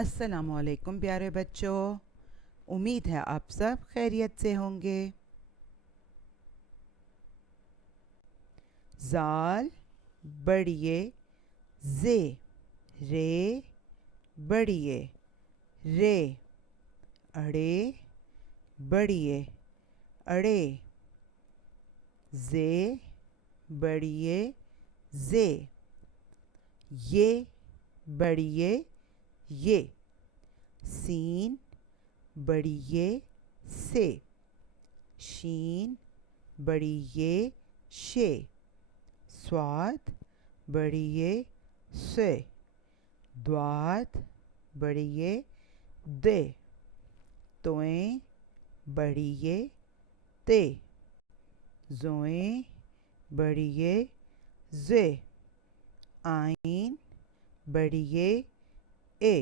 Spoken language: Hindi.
अस्सलामुअलैकुम प्यारे बच्चों। उम्मीद है आप सब खैरियत से होंगे। जाल बड़िए जे रे बड़िए रे अड़े बड़िए अड़े जे बड़िए जे ये बड़िए ये सीन बड़िए से शीन बड़िए शे स्वाद बड़िए से द्वाद बड़िए दे तोएं बड़िए ते जोएं बड़िए जे आइन बड़िए ए